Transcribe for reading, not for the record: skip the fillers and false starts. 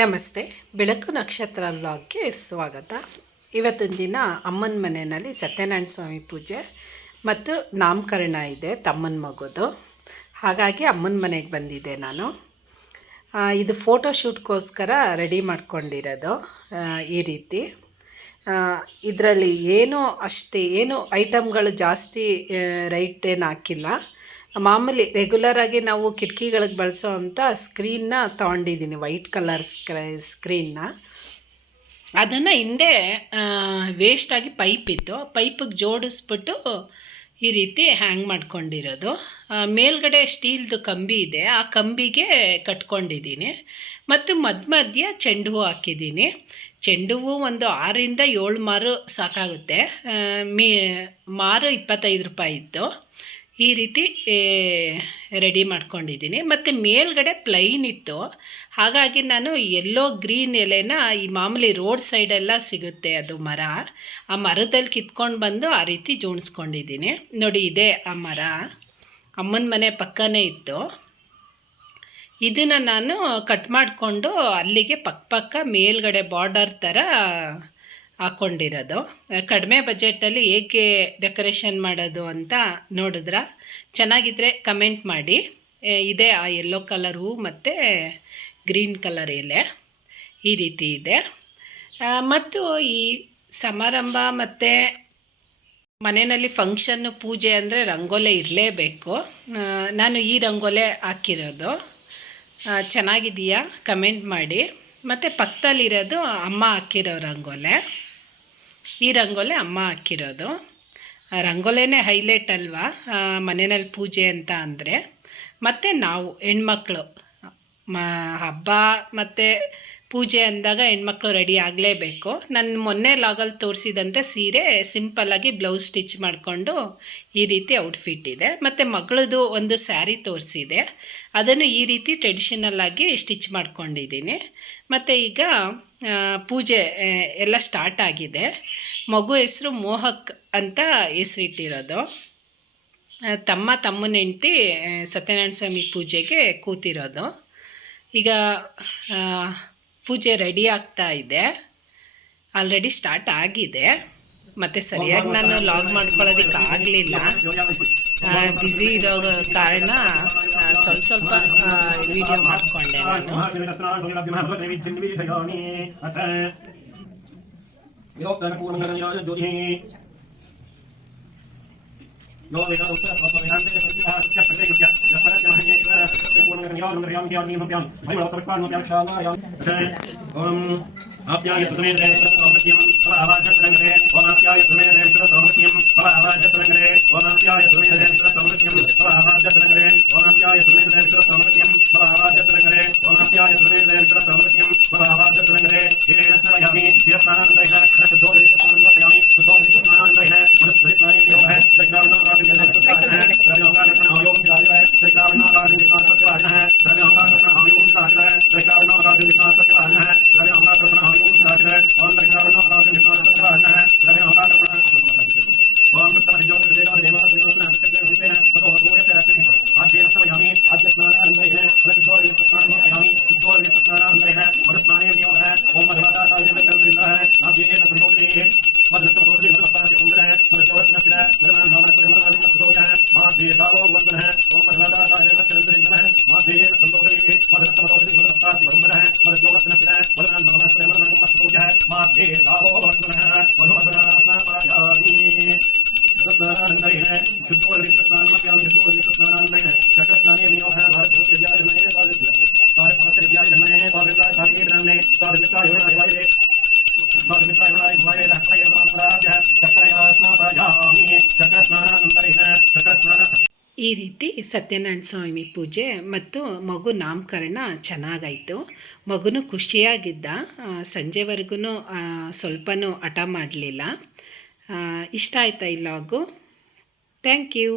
ನಮಸ್ತೆ. ಬೆಳಕು ನಕ್ಷತ್ರ ವ್ಲಾಗ್ಗೆ ಸ್ವಾಗತ. ಇವತ್ತಿನ ದಿನ ಅಮ್ಮನ ಮನೆಯಲ್ಲಿ ಸತ್ಯನಾರಾಯಣ ಸ್ವಾಮಿ ಪೂಜೆ ಮತ್ತು ನಾಮಕರಣ ಇದೆ ತಮ್ಮನ ಮಗುದು. ಹಾಗಾಗಿ ಅಮ್ಮನ ಮನೆಗೆ ಬಂದಿದ್ದೆ ನಾನು. ಇದು ಫೋಟೋಶೂಟ್ಗೋಸ್ಕರ ರೆಡಿ ಮಾಡ್ಕೊಂಡಿರೋದು. ಈ ರೀತಿ ಇದರಲ್ಲಿ ಏನು ಐಟಮ್ಗಳು ಜಾಸ್ತಿ ರೈಟ್ ಏನು ಹಾಕಿಲ್ಲ. ಮಾಮೂಲಿ ರೆಗ್ಯುಲರಾಗಿ ನಾವು ಕಿಟಕಿಗಳಿಗೆ ಬಳಸೋ ಅಂಥ ಸ್ಕ್ರೀನ್ನ ತೊಗೊಂಡಿದ್ದೀನಿ, ವೈಟ್ ಕಲರ್ ಸ್ಕ್ರೀನ್ನ. ಅದನ್ನು ಹಿಂದೆ ವೇಸ್ಟಾಗಿ ಪೈಪಿಗೆ ಜೋಡಿಸ್ಬಿಟ್ಟು ಈ ರೀತಿ ಹ್ಯಾಂಗ್ ಮಾಡ್ಕೊಂಡಿರೋದು. ಮೇಲ್ಗಡೆ ಸ್ಟೀಲ್ದು ಕಂಬಿ ಇದೆ, ಆ ಕಂಬಿಗೆ ಕಟ್ಕೊಂಡಿದ್ದೀನಿ. ಮತ್ತು ಮಧ್ಯ ಚೆಂಡು ಹೂವು ಹಾಕಿದ್ದೀನಿ. ಚೆಂಡು ಹೂವು ಒಂದು 6ರಿಂದ 7 ಮಾರು ಸಾಕಾಗುತ್ತೆ. ಮಾರು 25 ರೂಪಾಯಿ ಇತ್ತು. ಈ ರೀತಿ ರೆಡಿ ಮಾಡ್ಕೊಂಡಿದ್ದೀನಿ. ಮತ್ತು ಮೇಲ್ಗಡೆ ಪ್ಲೈನ್ ಇತ್ತು, ಹಾಗಾಗಿ ನಾನು ಎಲ್ಲೋ ಗ್ರೀನ್ ಎಲೆನ ಈ ಮಾಮೂಲಿ ರೋಡ್ ಸೈಡೆಲ್ಲ ಸಿಗುತ್ತೆ ಅದು ಮರ, ಆ ಮರದಲ್ಲಿ ಕಿತ್ಕೊಂಡು ಬಂದು ಆ ರೀತಿ ಜೋಡಿಸ್ಕೊಂಡಿದ್ದೀನಿ. ನೋಡಿ, ಇದೇ ಆ ಮರ, ಅಮ್ಮನ ಮನೆ ಪಕ್ಕನೇ ಇತ್ತು. ಇದನ್ನು ನಾನು ಕಟ್ ಮಾಡಿಕೊಂಡು ಅಲ್ಲಿಗೆ ಪಕ್ಕ ಮೇಲ್ಗಡೆ ಬಾರ್ಡರ್ ಥರ ಹಾಕ್ಕೊಂಡಿರೋದು. ಕಡಿಮೆ ಬಜೆಟಲ್ಲಿ ಹೇಗೆ ಡೆಕೋರೇಷನ್ ಮಾಡೋದು ಅಂತ ನೋಡಿದ್ರೆ ಚೆನ್ನಾಗಿದ್ದರೆ ಕಮೆಂಟ್ ಮಾಡಿ. ಇದೆ ಆ ಯೆಲ್ಲೋ ಕಲರು ಮತ್ತು ಗ್ರೀನ್ ಕಲರ್ ಎಲೆ ಈ ರೀತಿ ಇದೆ. ಮತ್ತು ಈ ಸಮಾರಂಭ ಮತ್ತು ಮನೆಯಲ್ಲಿ ಫಂಕ್ಷನ್ನು ಪೂಜೆ ಅಂದರೆ ರಂಗೋಲೆ ಇರಲೇಬೇಕು. ನಾನು ಈ ರಂಗೋಲೆ ಹಾಕಿರೋದು. ಚೆನ್ನಾಗಿದೆಯಾ ಕಮೆಂಟ್ ಮಾಡಿ. ಮತ್ತು ಪಕ್ಕದಲ್ಲಿರೋದು ಅಮ್ಮ ಹಾಕಿರೋ ರಂಗೋಲೆ. ಈ ರಂಗೋಲೆ ಅಮ್ಮ ಹಾಕಿರೋದು. ರಂಗೋಲೆನೇ ಹೈಲೈಟ್ ಅಲ್ವಾ ಮನೆಯಲ್ಲಿ ಪೂಜೆ ಅಂತ ಅಂದರೆ. ಮತ್ತು ನಾವು ಹೆಣ್ಮಕ್ಳು ಹಬ್ಬ ಮತ್ತು ಪೂಜೆ ಅಂದಾಗ ಹೆಣ್ಮಕ್ಳು ರೆಡಿ ಆಗಲೇಬೇಕು. ನಾನು ಮೊನ್ನೆ ಲಾಗಲ್ಲಿ ತೋರಿಸಿದಂತೆ ಸೀರೆ ಸಿಂಪಲ್ಲಾಗಿ ಬ್ಲೌಸ್ ಸ್ಟಿಚ್ ಮಾಡಿಕೊಂಡು ಈ ರೀತಿ ಔಟ್ಫಿಟ್ ಇದೆ. ಮತ್ತು ಮಗಳದು ಒಂದು ಸ್ಯಾರಿ ತೋರಿಸಿದೆ, ಅದನ್ನು ಈ ರೀತಿ ಟ್ರೆಡಿಷನಲ್ಲಾಗಿ ಸ್ಟಿಚ್ ಮಾಡ್ಕೊಂಡಿದ್ದೀನಿ. ಮತ್ತು ಈಗ ಪೂಜೆ ಎಲ್ಲ ಸ್ಟಾರ್ಟ್ ಆಗಿದೆ. ಮಗು ಹೆಸರು ಮೋಹಕ್ ಅಂತ ಹೆಸರಿಟ್ಟಿರೋದು. ತಮ್ಮನ ಹೆಂಡತಿ ಸತ್ಯನಾರಾಯಣ ಸ್ವಾಮಿ ಪೂಜೆಗೆ ಕೂತಿರೋದು. ಈಗ ಪೂಜೆ ರೆಡಿ ಆಗ್ತಾ ಇದೆ, ಆಲ್ರೆಡಿ ಸ್ಟಾರ್ಟ್ ಆಗಿದೆ. ಮತ್ತು ಸರಿಯಾಗಿ ನಾನು ಲಾಗ್ ಮಾಡ್ಕೊಳ್ಳೋದಕ್ಕೆ ಆಗಲಿಲ್ಲ, ಬ್ಯುಸಿ ಇರೋ ಕಾರಣ ಸ್ವಲ್ಪ ವಿಡಿಯೋ ಮಾಡಿಕೊಂಡೆ ನಾನು. ಈ ರೀತಿ ಸತ್ಯನಾರಾಯಣ ಸ್ವಾಮಿ ಪೂಜೆ ಮತ್ತು ಮಗು ನಾಮಕರಣ ಚೆನ್ನಾಗಾಯಿತು. ಮಗುನೂ ಖುಷಿಯಾಗಿದ್ದ. ಸಂಜೆವರೆಗೂ ಸ್ವಲ್ಪನೂ ಹಠ ಮಾಡಲಿಲ್ಲ. ಇಷ್ಟ ಆಯ್ತಾ ಈ ಲಾಗು? Thank you.